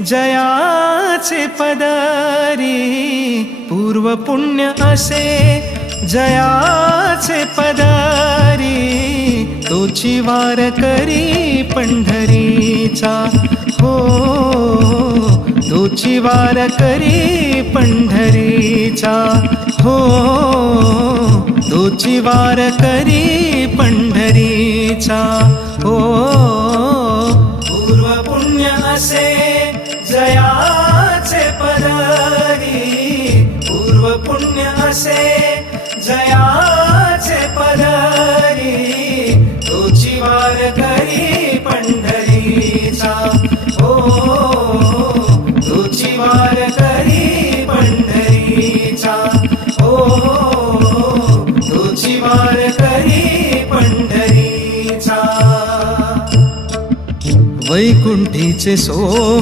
जयाचे पदरी, पूर्व पुण्य असे जयाचे पदरी, तोची वार करी पंढरीचा हो, तोची वार करी पंढरीचा हो, तोची वार करी पंढरीचा हो. पूर्व पुण्य असे जयाचे पदरी, पूर्व पुण्य असे जयाचे पदरी, तोची वार करी पंढरीचा हो, तोची वार करी पंढरीचा हो, तोची वार करी पंढरीचा. वैकुंठीचे सोह